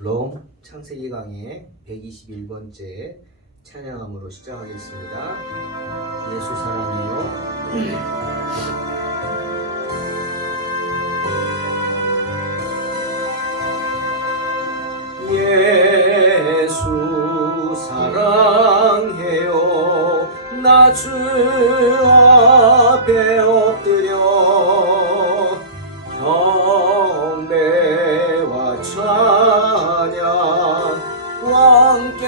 샬롬 창세기 강의 121번째 찬양함으로 시작하겠습니다. 예수 사랑해요. 예수 사랑해요. 나 주 앞에 엎드려 경배와 찬양 왕께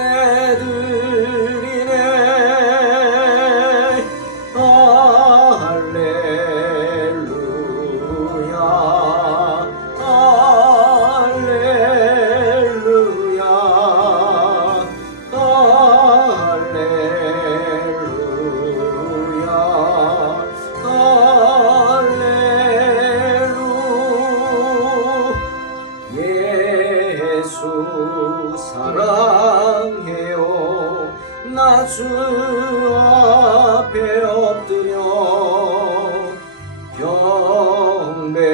드리네. 할렐루야 할렐루야 할렐루야 할렐루야. 예수 사랑해요. 나 주 앞에 엎드려 경배와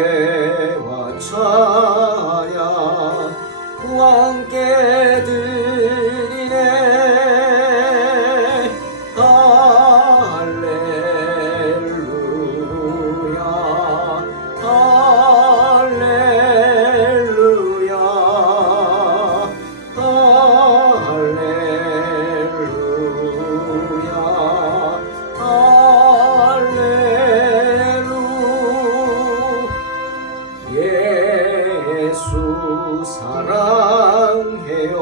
찬양 왕께 드리네. 할렐루야 할렐루야 할렐루야 할렐루야. 예수 사랑해요.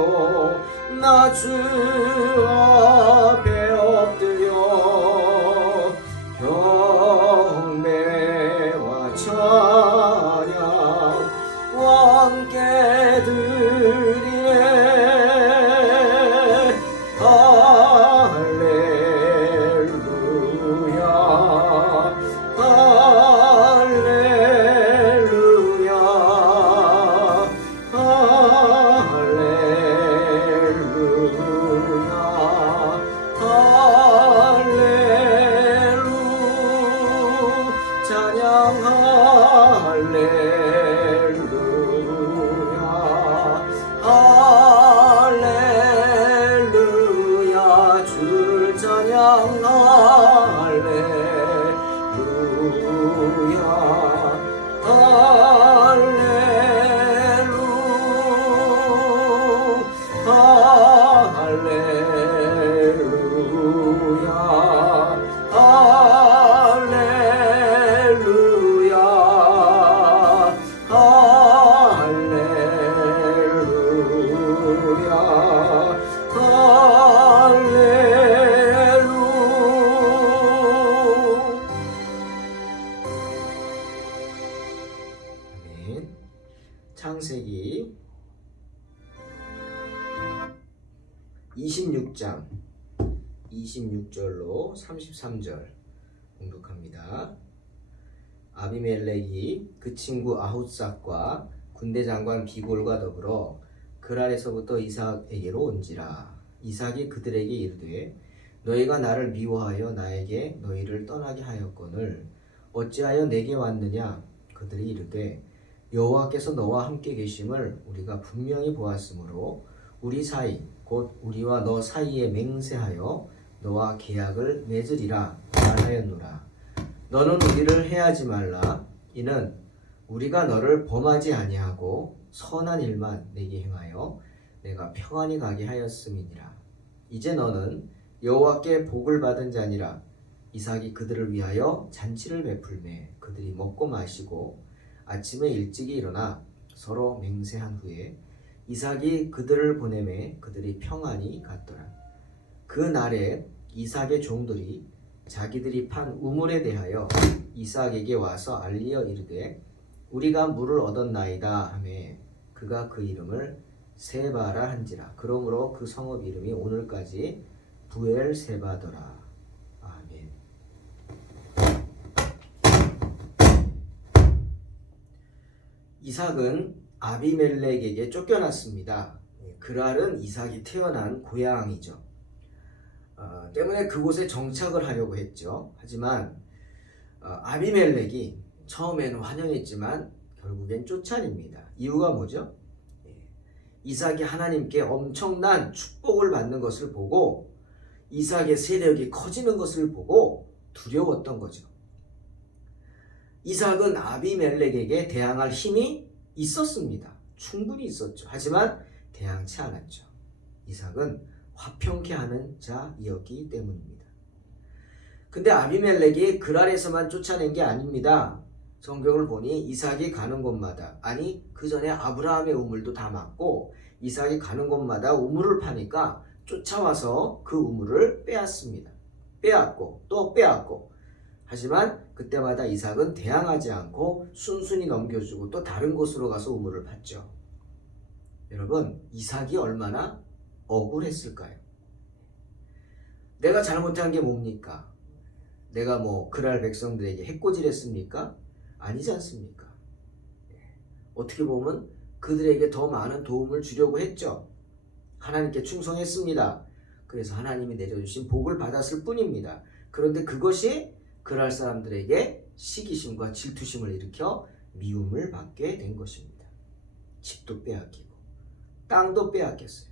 나 주 앞에 엎드려 경배와 찬양 왕께 드리네. 할렐루야 할렐루야 할렐루야 할렐루 찬양 할렐루야 할렐루야 줄 찬양 할렐루야 할렐루야 할렐루야 할렐루야 할렐루. 아멘. 창세기 26장 26절로 33절 공독합니다. 아비멜렉이 그 친구 아훗삭과 군대 장관 비골과 더불어 그랄에서부터 이삭에게로 온지라. 이삭이 그들에게 이르되 너희가 나를 미워하여 나에게 너희를 떠나게 하였거늘 어찌하여 내게 왔느냐. 그들이 이르되 여호와께서 너와 함께 계심을 우리가 분명히 보았으므로 우리 사이 곧 우리와 너 사이에 맹세하여 너와 계약을 맺으리라 말하였노라. 너는 우리를 해하지 말라. 이는 우리가 너를 범하지 아니하고 선한 일만 내게 행하여 내가 평안히 가게 하였음이니라. 이제 너는 여호와께 복을 받은 자니라. 이삭이 그들을 위하여 잔치를 베풀매 그들이 먹고 마시고 아침에 일찍이 일어나 서로 맹세한 후에 이삭이 그들을 보내매 그들이 평안히 갔더라. 그 날에 이삭의 종들이 자기들이 판 우물에 대하여 이삭에게 와서 알리어 이르되 우리가 물을 얻었나이다 하매 그가 그 이름을 세바라 한지라. 그러므로 그 성읍 이름이 오늘까지 부엘세바더라. 아멘. 이삭은 아비멜렉에게 쫓겨났습니다. 그랄은 이삭이 태어난 고향이죠. 때문에 그곳에 정착을 하려고 했죠. 하지만 아비멜렉이 처음에는 환영했지만 결국엔 쫓아냅니다. 이유가 뭐죠? 이삭이 하나님께 엄청난 축복을 받는 것을 보고 이삭의 세력이 커지는 것을 보고 두려웠던 거죠. 이삭은 아비멜렉에게 대항할 힘이 있었습니다. 충분히 있었죠. 하지만 대항치 않았죠. 이삭은 화평케 하는 자이었기 때문입니다. 근데 아비멜렉이 그랄에서만 쫓아낸 게 아닙니다. 성경을 보니 이삭이 가는 곳마다, 아니 그 전에 아브라함의 우물도 다 막고 이삭이 가는 곳마다 우물을 파니까 쫓아와서 그 우물을 빼앗습니다. 빼앗고 또 빼앗고. 하지만 그때마다 이삭은 대항하지 않고 순순히 넘겨주고 또 다른 곳으로 가서 우물을 팠죠. 여러분, 이삭이 얼마나 억울했을까요? 내가 잘못한 게 뭡니까? 내가 그랄 백성들에게 해코지했습니까? 아니지 않습니까? 어떻게 보면 그들에게 더 많은 도움을 주려고 했죠. 하나님께 충성했습니다. 그래서 하나님이 내려주신 복을 받았을 뿐입니다. 그런데 그것이 그랄 사람들에게 시기심과 질투심을 일으켜 미움을 받게 된 것입니다. 집도 빼앗기고 땅도 빼앗겼어요.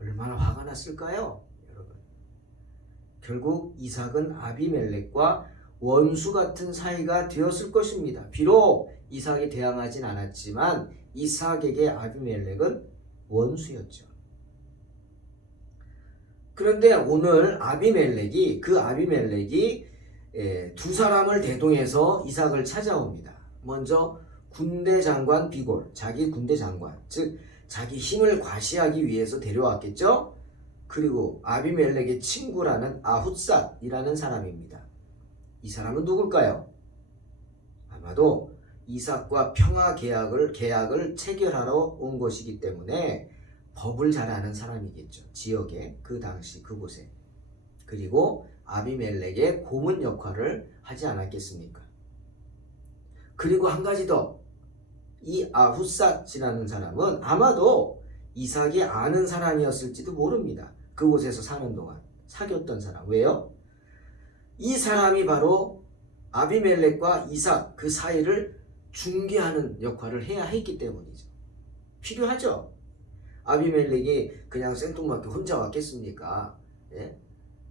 얼마나 화가 났을까요? 여러분, 결국 이삭은 아비멜렉과 원수 같은 사이가 되었을 것입니다. 비록 이삭이 대항하진 않았지만 이삭에게 아비멜렉은 원수였죠. 그런데 오늘 아비멜렉이 두 사람을 대동해서 이삭을 찾아옵니다. 먼저 군대 장관 비골, 자기 군대 장관, 즉 자기 힘을 과시하기 위해서 데려왔겠죠. 그리고 아비멜렉의 친구라는 아훗삿이라는 사람입니다. 이 사람은 누굴까요? 아마도 이삭과 평화 계약을 체결하러 온 것이기 때문에 법을 잘 아는 사람이겠죠. 지역에, 그 당시 그곳에. 그리고 아비멜렉의 고문 역할을 하지 않았겠습니까? 그리고 한 가지 더, 이 아훗삿이라는 사람은 아마도 이삭이 아는 사람이었을지도 모릅니다. 그곳에서 사는 동안 사귀었던 사람. 왜요? 이 사람이 바로 아비멜렉과 이삭 그 사이를 중개하는 역할을 해야 했기 때문이죠. 필요하죠. 아비멜렉이 그냥 생뚱맞게 혼자 왔겠습니까? 예?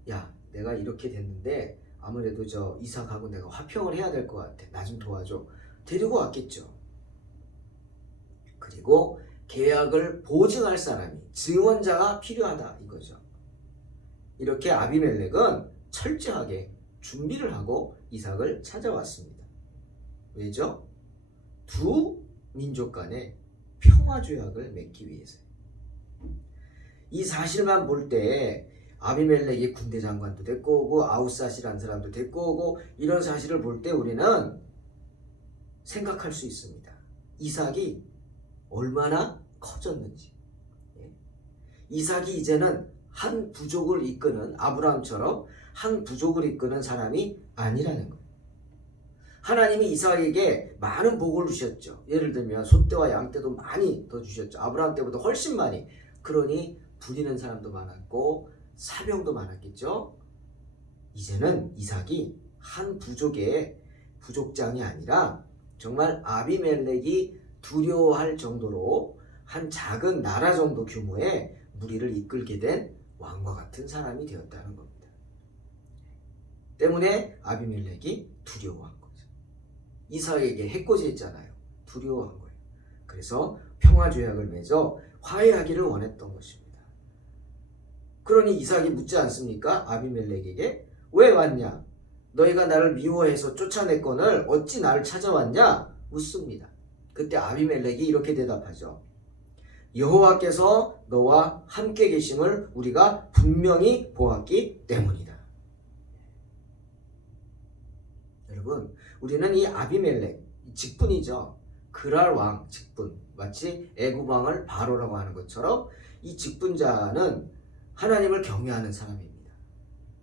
야, 내가 이렇게 됐는데 아무래도 저 이삭하고 내가 화평을 해야 될 것 같아. 나 좀 도와줘. 데리고 왔겠죠. 그리고 계약을 보증할 사람이, 증언자가 필요하다 이거죠. 이렇게 아비멜렉은 철저하게 준비를 하고 이삭을 찾아왔습니다. 왜죠? 두 민족 간의 평화조약을 맺기 위해서요. 이 사실만 볼 때 아비멜렉이 군대 장관도 데리고 오고 아웃삿이라는 사람도 데리고 오고 이런 사실을 볼 때 우리는 생각할 수 있습니다. 이삭이 얼마나 커졌는지. 이삭이 이제는 한 부족을 이끄는, 아브라함처럼 한 부족을 이끄는 사람이 아니라는 거예요. 하나님이 이삭에게 많은 복을 주셨죠. 예를 들면 소떼와 양떼도 많이 더 주셨죠. 아브라함 때보다 훨씬 많이. 그러니 부리는 사람도 많았고 사병도 많았겠죠. 이제는 이삭이 한 부족의 부족장이 아니라 정말 아비멜렉이 두려워할 정도로 한 작은 나라 정도 규모의 무리를 이끌게 된 왕과 같은 사람이 되었다는 겁니다. 때문에 아비멜렉이 두려워한 거죠. 이삭에게 해코지했잖아요. 두려워한 거예요. 그래서 평화조약을 맺어 화해하기를 원했던 것입니다. 그러니 이삭이 묻지 않습니까? 아비멜렉에게 왜 왔냐? 너희가 나를 미워해서 쫓아냈거늘 어찌 나를 찾아왔냐? 묻습니다. 그때 아비멜렉이 이렇게 대답하죠. 여호와께서 너와 함께 계심을 우리가 분명히 보았기 때문이다. 여러분, 우리는 이 아비멜렉, 직분이죠. 그랄 왕 직분, 마치 애굽 왕을 바로라고 하는 것처럼 이 직분자는 하나님을 경외하는 사람입니다.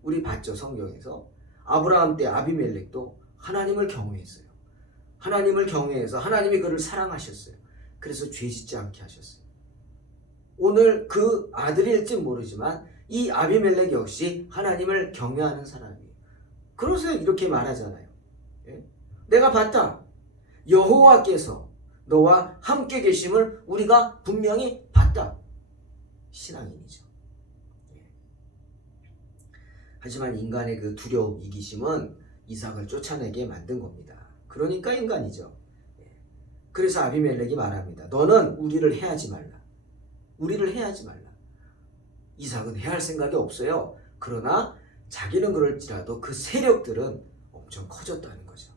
우리 봤죠, 성경에서. 아브라함 때 아비멜렉도 하나님을 경외했어요. 하나님을 경외해서 하나님이 그를 사랑하셨어요. 그래서 죄짓지 않게 하셨어요. 오늘 그 아들일지 모르지만 이 아비멜렉 역시 하나님을 경외하는 사람이에요. 그래서 이렇게 말하잖아요. 예? 내가 봤다. 여호와께서 너와 함께 계심을 우리가 분명히 봤다. 신앙인이죠. 하지만 인간의 그 두려움, 이기심은 이삭을 쫓아내게 만든 겁니다. 그러니까 인간이죠. 그래서 아비멜렉이 말합니다. 너는 우리를 해하지 말라. 우리를 해하지 말라. 이삭은 해할 생각이 없어요. 그러나 자기는 그럴지라도 그 세력들은 엄청 커졌다는 거죠.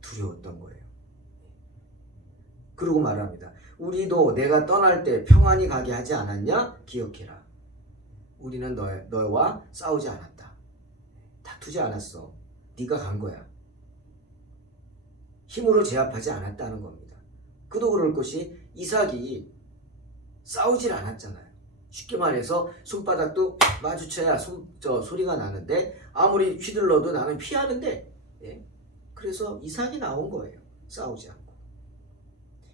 두려웠던 거예요. 그러고 말합니다. 우리도 내가 떠날 때 평안히 가게 하지 않았냐? 기억해라. 우리는 너와 싸우지 않았다. 다투지 않았어. 네가 간 거야. 힘으로 제압하지 않았다는 겁니다. 그도 그럴 것이 이삭이 싸우질 않았잖아요. 쉽게 말해서 손바닥도 마주쳐야 소리가 나는데 아무리 휘둘러도 나는 피하는데 그래서 이삭이 나온 거예요. 싸우지 않고.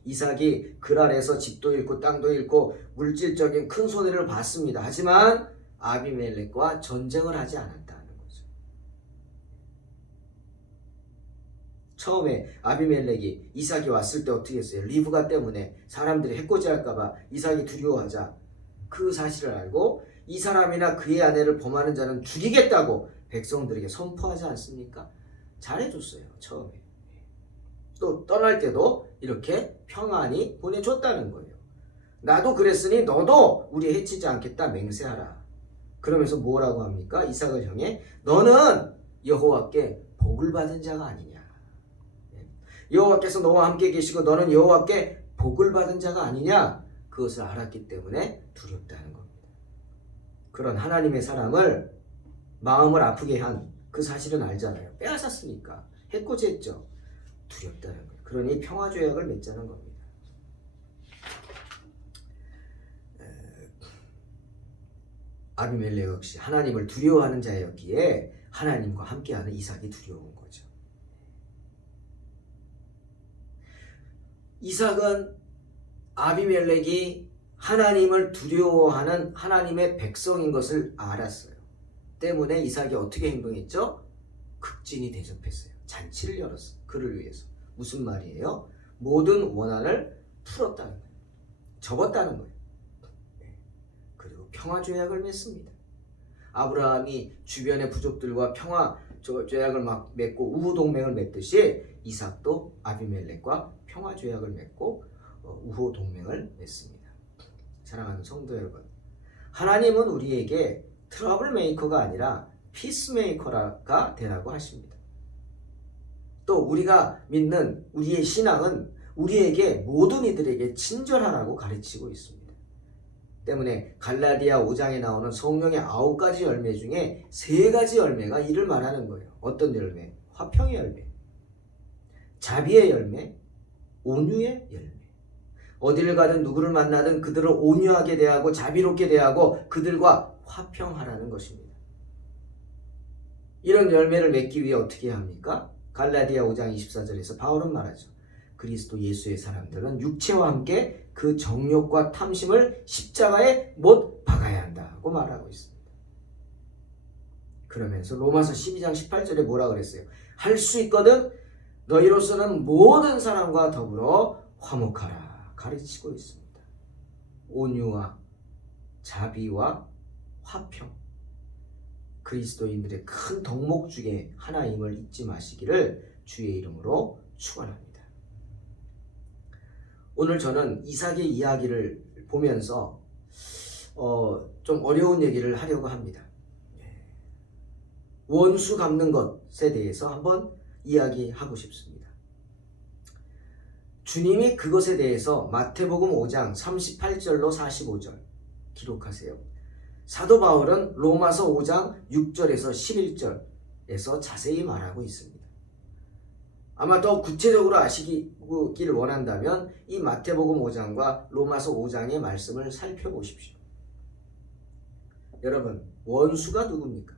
이삭이 그랄에서 집도 잃고 땅도 잃고 물질적인 큰 손해를 봤습니다. 하지만 아비멜렉과 전쟁을 하지 않았다는 거죠. 처음에 아비멜렉이 이삭이 왔을 때 어떻게 했어요? 리브가 때문에 사람들이 해코지할까봐 이삭이 두려워하자 그 사실을 알고 이 사람이나 그의 아내를 범하는 자는 죽이겠다고 백성들에게 선포하지 않습니까? 잘해줬어요. 처음에. 또 떠날 때도 이렇게 평안히 보내줬다는 거예요. 나도 그랬으니 너도 우리 해치지 않겠다 맹세하라. 그러면서 뭐라고 합니까? 이삭을 향해 너는 여호와께 복을 받은 자가 아니냐. 여호와께서 너와 함께 계시고 너는 여호와께 복을 받은 자가 아니냐. 그것을 알았기 때문에 두렵다는 겁니다. 그런 하나님의 사람을 마음을 아프게 한 그 사실은 알잖아요. 빼앗았으니까 해코지했죠. 두렵다는 거예요. 그러니 평화조약을 맺자는 겁니다. 아비멜렉 역시 하나님을 두려워하는 자였기에 하나님과 함께하는 이삭이 두려운 거죠. 이삭은 아비멜렉이 하나님을 두려워하는 하나님의 백성인 것을 알았어요. 때문에 이삭이 어떻게 행동했죠? 극진히 대접했어요. 잔치를 열었어요. 그를 위해서. 무슨 말이에요? 모든 원한을 풀었다는 거예요. 접었다는 거예요. 그리고 평화조약을 맺습니다. 아브라함이 주변의 부족들과 평화조약을 막 맺고 우호동맹을 맺듯이 이삭도 아비멜렉과 평화조약을 맺고 우호동맹을 맺습니다. 사랑하는 성도 여러분, 하나님은 우리에게 트러블 메이커가 아니라 피스메이커가 되라고 하십니다. 또 우리가 믿는 우리의 신앙은 우리에게 모든 이들에게 친절하라고 가르치고 있습니다. 때문에 갈라디아 5장에 나오는 성령의 9가지 열매 중에 3가지 열매가 이를 말하는 거예요. 어떤 열매? 화평의 열매, 자비의 열매, 온유의 열매. 어디를 가든 누구를 만나든 그들을 온유하게 대하고 자비롭게 대하고 그들과 화평하라는 것입니다. 이런 열매를 맺기 위해 어떻게 합니까? 갈라디아 5장 24절에서 바울은 말하죠. 그리스도 예수의 사람들은 육체와 함께 그 정욕과 탐심을 십자가에 못 박아야 한다고 말하고 있습니다. 그러면서 로마서 12장 18절에 뭐라 그랬어요? 할 수 있거든 너희로서는 모든 사람과 더불어 화목하라 가르치고 있습니다. 온유와 자비와 화평, 그리스도인들의 큰 덕목 중에 하나임을 잊지 마시기를 주의 이름으로 축원합니다. 오늘 저는 이삭의 이야기를 보면서 좀 어려운 얘기를 하려고 합니다. 원수 갚는 것에 대해서 한번 이야기하고 싶습니다. 주님이 그것에 대해서 마태복음 5장 38절로 45절 기록하세요. 사도 바울은 로마서 5장 6절에서 11절에서 자세히 말하고 있습니다. 아마 더 구체적으로 아시기를 원한다면 이 마태복음 5장과 로마서 5장의 말씀을 살펴보십시오. 여러분, 원수가 누굽니까?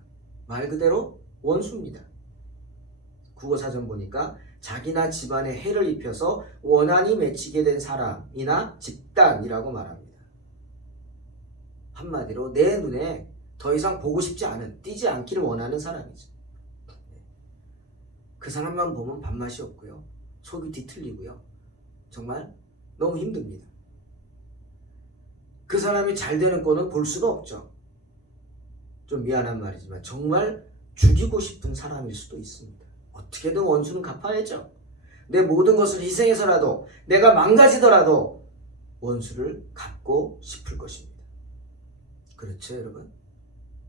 말 그대로 원수입니다. 국어사전 보니까 자기나 집안에 해를 입혀서 원한이 맺히게 된 사람이나 집단이라고 말합니다. 한마디로 내 눈에 더 이상 보고 싶지 않은, 띄지 않기를 원하는 사람이죠. 그 사람만 보면 밥맛이 없고요. 속이 뒤틀리고요. 정말 너무 힘듭니다. 그 사람이 잘 되는 꼴은 볼 수가 없죠. 좀 미안한 말이지만 정말 죽이고 싶은 사람일 수도 있습니다. 어떻게든 원수는 갚아야죠. 내 모든 것을 희생해서라도 내가 망가지더라도 원수를 갚고 싶을 것입니다. 그렇죠, 여러분?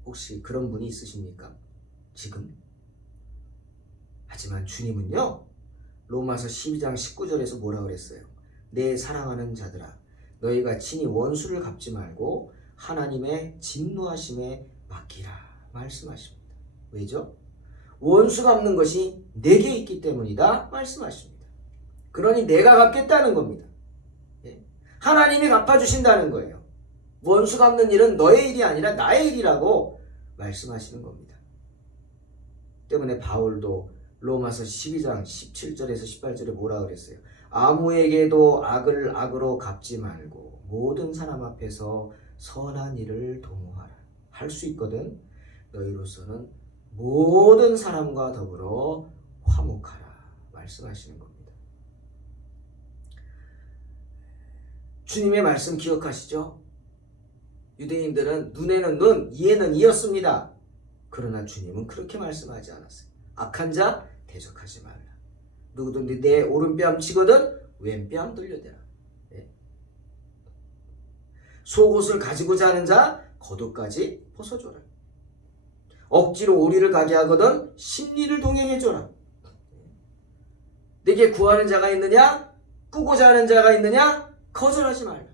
혹시 그런 분이 있으십니까? 지금? 하지만 주님은요, 로마서 12장 19절에서 뭐라 그랬어요? 내 사랑하는 자들아, 너희가 친히 원수를 갚지 말고 하나님의 진노하심에 맡기라 말씀하십니다. 왜죠? 원수 갚는 것이 내게 있기 때문이다 말씀하십니다. 그러니 내가 갚겠다는 겁니다. 하나님이 갚아주신다는 거예요. 원수 갚는 일은 너의 일이 아니라 나의 일이라고 말씀하시는 겁니다. 때문에 바울도 로마서 12장 17절에서 18절에 뭐라 그랬어요? 아무에게도 악을 악으로 갚지 말고 모든 사람 앞에서 선한 일을 도모하라. 할 수 있거든. 너희로서는 모든 사람과 더불어 화목하라 말씀하시는 겁니다. 주님의 말씀 기억하시죠? 유대인들은 눈에는 눈, 이에는 이였습니다. 그러나 주님은 그렇게 말씀하지 않았어요. 악한 자 대적하지 말라. 누구든지 내 오른뺨 치거든 왼뺨 돌려대라. 속옷을 가지고자 하는 자 겉옷까지 벗어줘라. 억지로 오리를 가게 하거든 십리를 동행해줘라. 내게 구하는 자가 있느냐? 꾸고자 하는 자가 있느냐? 거절하지 말라.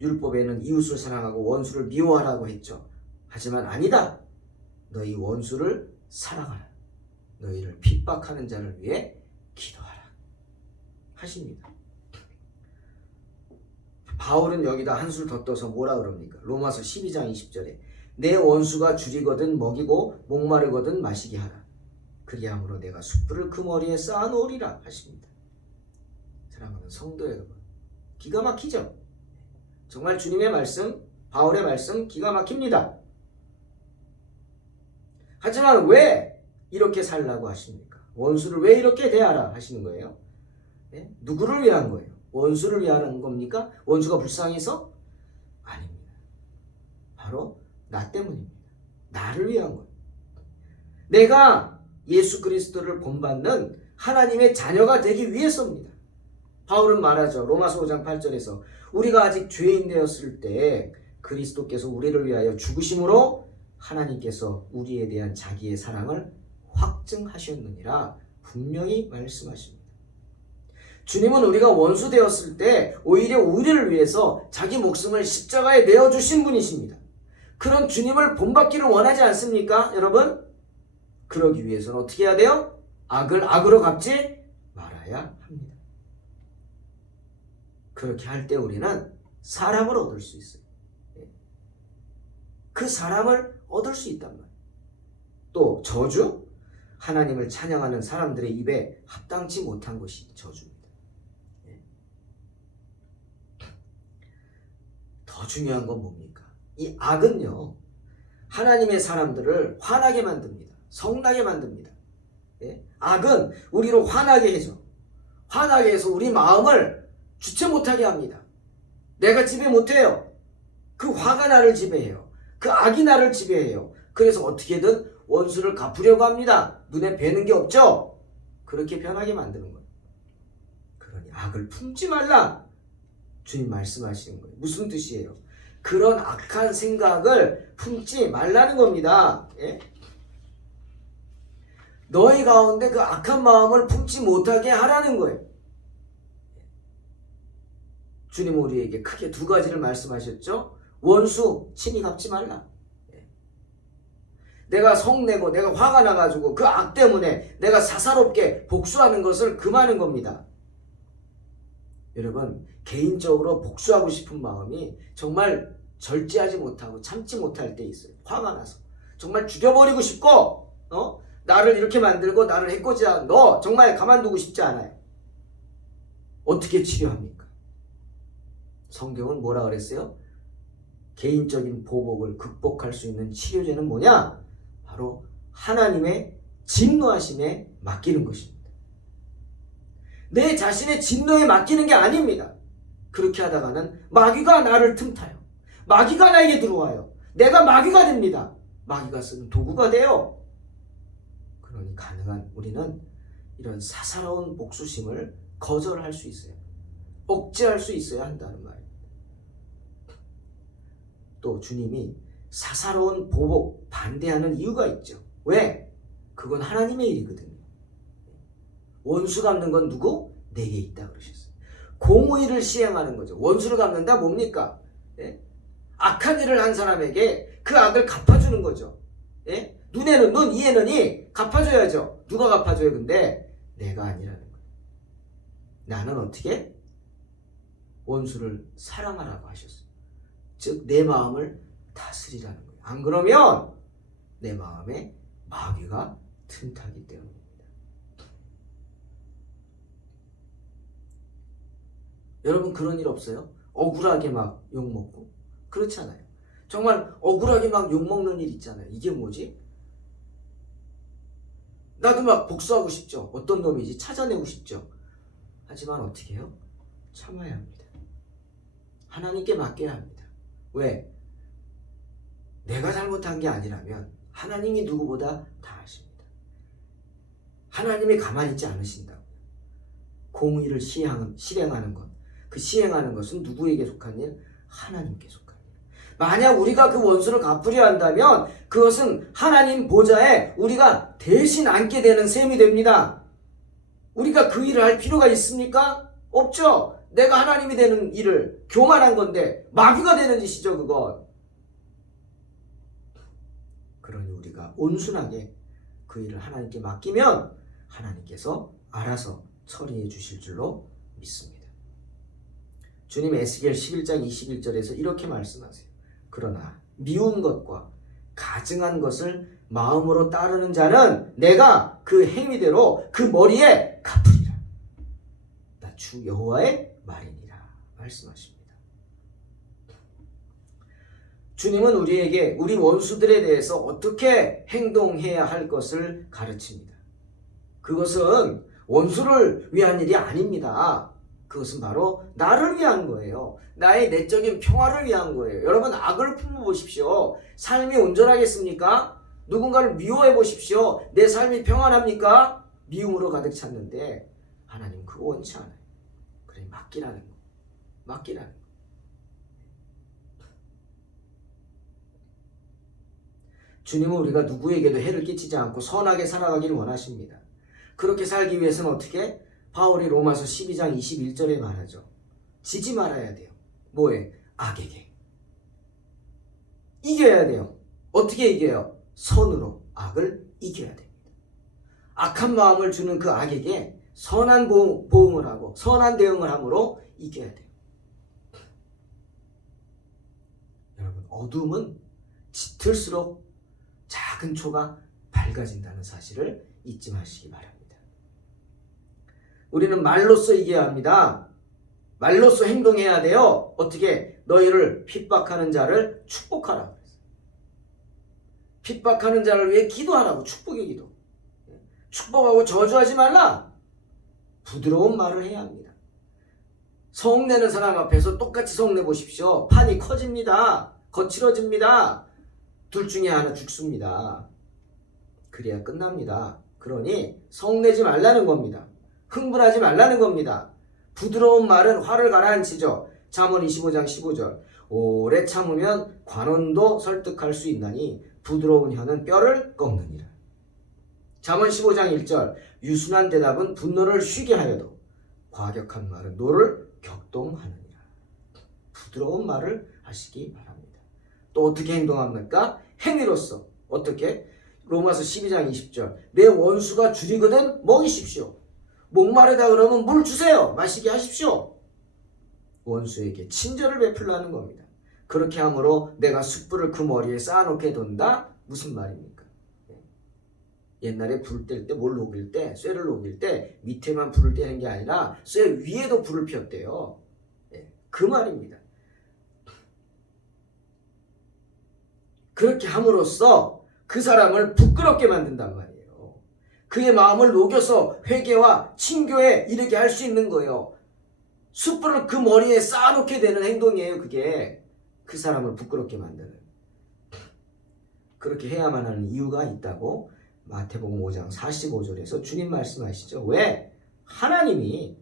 율법에는 이웃을 사랑하고 원수를 미워하라고 했죠. 하지만 아니다. 너희 원수를 사랑하라. 너희를 핍박하는 자를 위해 기도하라. 하십니다. 바울은 여기다 한술 더 떠서 뭐라 그럽니까? 로마서 12장 20절에 내 원수가 줄이거든 먹이고 목마르거든 마시게 하라. 그리함으로 내가 숯불을 그 머리에 쌓아놓으리라 하십니다. 사랑하는 성도 여러분, 기가 막히죠? 정말 주님의 말씀, 바울의 말씀 기가 막힙니다. 하지만 왜 이렇게 살라고 하십니까? 원수를 왜 이렇게 대하라 하시는 거예요? 네? 누구를 위한 거예요? 원수를 위하는 겁니까? 원수가 불쌍해서? 아닙니다. 바로 나 때문입니다. 나를 위한 거예요. 내가 예수 그리스도를 본받는 하나님의 자녀가 되기 위해서입니다. 바울은 말하죠. 로마서 5장 8절에서 우리가 아직 죄인 되었을 때 그리스도께서 우리를 위하여 죽으심으로 하나님께서 우리에 대한 자기의 사랑을 확증하셨느니라 분명히 말씀하십니다. 주님은 우리가 원수 되었을 때 오히려 우리를 위해서 자기 목숨을 십자가에 내어주신 분이십니다. 그런 주님을 본받기를 원하지 않습니까, 여러분? 그러기 위해서는 어떻게 해야 돼요? 악을 악으로 갚지 말아야 합니다. 그렇게 할 때 우리는 사람을 얻을 수 있어요. 그 사람을 얻을 수 있단 말이에요. 또 저주? 하나님을 찬양하는 사람들의 입에 합당치 못한 것이 저주입니다. 더 중요한 건 뭡니까? 이 악은요, 하나님의 사람들을 화나게 만듭니다. 성나게 만듭니다. 악은 우리를 화나게 해줘. 화나게 해서 우리 마음을 주체 못하게 합니다. 내가 지배 못해요. 그 화가 나를 지배해요. 그 악이 나를 지배해요. 그래서 어떻게든 원수를 갚으려고 합니다. 눈에 뵈는 게 없죠? 그렇게 변하게 만드는 거예요. 그러니 악을 품지 말라. 주님 말씀하시는 거예요. 무슨 뜻이에요? 그런 악한 생각을 품지 말라는 겁니다. 너희 가운데 그 악한 마음을 품지 못하게 하라는 거예요. 주님 우리에게 크게 두 가지를 말씀하셨죠. 원수 친히 갚지 말라. 내가 성내고 내가 화가 나가지고 그 악 때문에 내가 사사롭게 복수하는 것을 금하는 겁니다. 여러분, 개인적으로 복수하고 싶은 마음이 정말 절제하지 못하고 참지 못할 때 있어요. 화가 나서 정말 죽여버리고 싶고 나를 이렇게 만들고 나를 해코지한 너 정말 가만두고 싶지 않아요. 어떻게 치료합니까? 성경은 뭐라 그랬어요? 개인적인 보복을 극복할 수 있는 치료제는 뭐냐? 바로 하나님의 진노하심에 맡기는 것입니다. 내 자신의 진노에 맡기는 게 아닙니다. 그렇게 하다가는 마귀가 나를 틈타요. 마귀가 나에게 들어와요. 내가 마귀가 됩니다. 마귀가 쓰는 도구가 돼요. 그러니 가능한 우리는 이런 사사로운 복수심을 거절할 수 있어요. 억제할 수 있어야 한다는 말입니다. 또 주님이 사사로운 보복 반대하는 이유가 있죠. 왜? 그건 하나님의 일이거든요. 원수 갚는 건 누구? 내게 있다 그러셨어요. 공의를 시행하는 거죠. 원수를 갚는다 뭡니까? 예? 악한 일을 한 사람에게 그 악을 갚아주는 거죠. 예? 눈에는 눈, 이에는 이 갚아줘야죠. 누가 갚아줘요? 근데 내가 아니라는 거예요. 나는 어떻게? 원수를 사랑하라고 하셨어요. 즉 내 마음을 다스리라는 거예요. 안 그러면 내 마음에 마귀가 틈타기 때문입니다. 여러분 그런 일 없어요? 억울하게 막 욕먹고 그렇지 않아요. 정말 억울하게 막 욕먹는 일 있잖아요. 이게 뭐지? 나도 막 복수하고 싶죠. 어떤 놈이지? 찾아내고 싶죠. 하지만 어떻게 해요? 참아야 합니다. 하나님께 맡겨야 합니다. 왜? 내가 잘못한 게 아니라면 하나님이 누구보다 다 아십니다. 하나님이 가만히 있지 않으신다고요. 공의를 실행하는 것, 그 시행하는 것은 누구에게 속한 일? 하나님께 속한 일. 만약 우리가 그 원수를 갚으려 한다면 그것은 하나님 보좌에 우리가 대신 앉게 되는 셈이 됩니다. 우리가 그 일을 할 필요가 있습니까? 없죠. 내가 하나님이 되는 일을 교만한 건데 마귀가 되는 짓이죠 그건. 그러니 우리가 온순하게 그 일을 하나님께 맡기면 하나님께서 알아서 처리해 주실 줄로 믿습니다. 주님 에스겔 11장 21절에서 이렇게 말씀하세요. 그러나 미운 것과 가증한 것을 마음으로 따르는 자는 내가 그 행위대로 그 머리에 갚으리라. 나 주 여호와의 말이니라 말씀하십니다. 주님은 우리에게 우리 원수들에 대해서 어떻게 행동해야 할 것을 가르칩니다. 그것은 원수를 위한 일이 아닙니다. 그것은 바로 나를 위한 거예요. 나의 내적인 평화를 위한 거예요. 여러분 악을 품어보십시오. 삶이 온전하겠습니까? 누군가를 미워해 보십시오. 내 삶이 평안합니까? 미움으로 가득 찼는데 하나님 그거 원치 않아요. 그래 맡기라는 거. 맡기라는 거. 주님은 우리가 누구에게도 해를 끼치지 않고 선하게 살아가기를 원하십니다. 그렇게 살기 위해서는 어떻게? 바울이 로마서 12장 21절에 말하죠. 지지 말아야 돼요. 뭐에? 악에게. 이겨야 돼요. 어떻게 이겨요? 선으로 악을 이겨야 됩니다. 악한 마음을 주는 그 악에게 선한 보응을 하고 선한 대응을 함으로 이겨야 돼요. 여러분 어둠은 짙을수록 작은 초가 밝아진다는 사실을 잊지 마시기 바랍니다. 우리는 말로써 이겨야 합니다. 말로써 행동해야 돼요. 어떻게? 너희를 핍박하는 자를 축복하라. 핍박하는 자를 위해 기도하라고. 축복의 기도. 축복하고 저주하지 말라. 부드러운 말을 해야 합니다. 성내는 사람 앞에서 똑같이 성내 보십시오. 판이 커집니다. 거칠어집니다. 둘 중에 하나 죽습니다. 그래야 끝납니다. 그러니 성내지 말라는 겁니다. 흥분하지 말라는 겁니다. 부드러운 말은 화를 가라앉히죠. 잠언 25장 15절. 오래 참으면 관원도 설득할 수 있나니 부드러운 혀는 뼈를 꺾느니라. 잠언 15장 1절. 유순한 대답은 분노를 쉬게 하여도 과격한 말은 노를 격동하느니라. 부드러운 말을 하시기 바랍니다. 또 어떻게 행동합니까? 행위로서. 어떻게? 로마서 12장 20절. 내 원수가 줄이거든 먹이십시오. 목마르다 그러면 물 주세요. 마시게 하십시오. 원수에게 친절을 베풀라는 겁니다. 그렇게 함으로 내가 숯불을 그 머리에 쌓아놓게 된다? 무슨 말입니까? 옛날에 불 뗄 때 뭘 녹일 때 쇠를 녹일 때 밑에만 불을 떼는 게 아니라 쇠 위에도 불을 피웠대요. 그 말입니다. 그렇게 함으로써 그 사람을 부끄럽게 만든단 말이에요. 그의 마음을 녹여서 회개와 친교에 이르게 할 수 있는 거예요. 숯불을 그 머리에 쌓아놓게 되는 행동이에요. 그게 그 사람을 부끄럽게 만드는. 그렇게 해야만 하는 이유가 있다고 마태복음 5장 45절에서 주님 말씀하시죠. 왜? 하나님이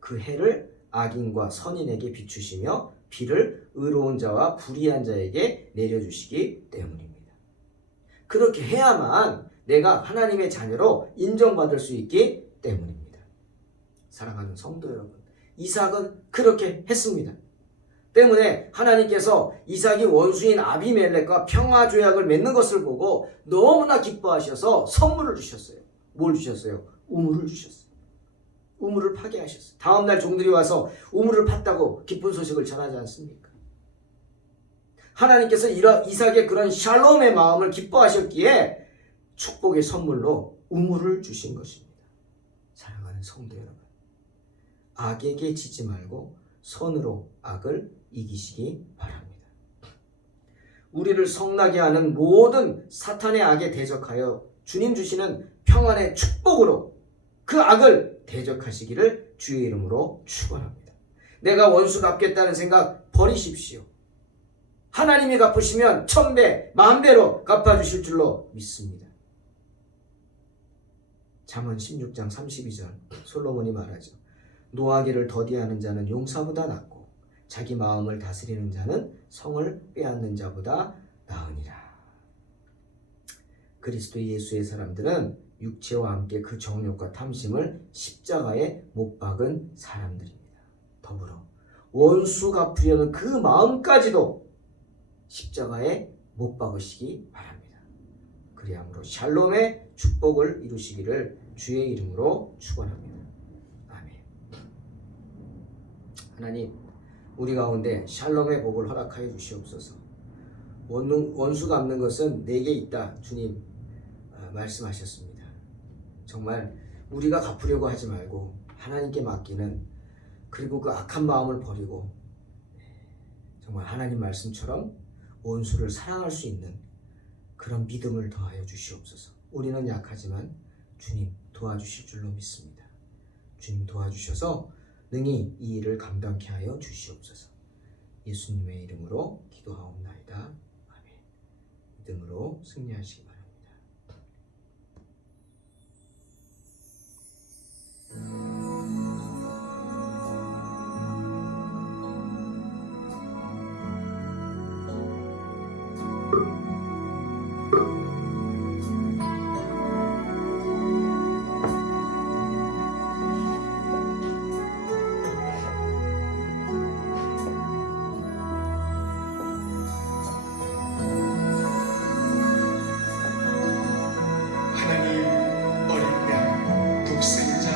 그 해를 악인과 선인에게 비추시며 비를 의로운 자와 불의한 자에게 내려주시기 때문입니다. 그렇게 해야만 내가 하나님의 자녀로 인정받을 수 있기 때문입니다. 사랑하는 성도 여러분, 이삭은 그렇게 했습니다. 때문에 하나님께서 이삭이 원수인 아비멜렉과 평화조약을 맺는 것을 보고 너무나 기뻐하셔서 선물을 주셨어요. 뭘 주셨어요? 우물을 주셨어요. 우물을 파게 하셨어요. 다음날 종들이 와서 우물을 팠다고 기쁜 소식을 전하지 않습니까? 하나님께서 이삭의 그런 샬롬의 마음을 기뻐하셨기에 축복의 선물로 우물을 주신 것입니다. 사랑하는 성도 여러분, 악에게 지지 말고 선으로 악을 이기시기 바랍니다. 우리를 성나게 하는 모든 사탄의 악에 대적하여 주님 주시는 평안의 축복으로 그 악을 대적하시기를 주의 이름으로 축원합니다. 내가 원수 갚겠다는 생각 버리십시오. 하나님이 갚으시면 1000배, 10,000배로 갚아주실 줄로 믿습니다. 잠언 16장 32절 솔로몬이 말하죠. 노하기를 더디하는 자는 용사보다 낫고 자기 마음을 다스리는 자는 성을 빼앗는 자보다 나으니라. 그리스도 예수의 사람들은 육체와 함께 그 정욕과 탐심을 십자가에 못 박은 사람들입니다. 더불어 원수 갚으려는 그 마음까지도 십자가에 못 박으시기 바랍니다. 그리함으로 샬롬의 축복을 이루시기를 주의 이름으로 축원합니다. 아멘. 하나님, 우리 가운데 샬롬의 복을 허락하여 주시옵소서. 원수 갚는 것은 내게 있다, 주님 말씀하셨습니다. 정말 우리가 갚으려고 하지 말고 하나님께 맡기는, 그리고 그 악한 마음을 버리고 정말 하나님 말씀처럼 원수를 사랑할 수 있는 그런 믿음을 더하여 주시옵소서. 우리는 약하지만 주님 도와주실 줄로 믿습니다. 주님 도와주셔서 능히 이 일을 감당케 하여 주시옵소서. 예수님의 이름으로 기도하옵나이다. 아멘. 믿음으로 승리하시기 바랍니다. 하나님 어린 양 독생자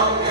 성령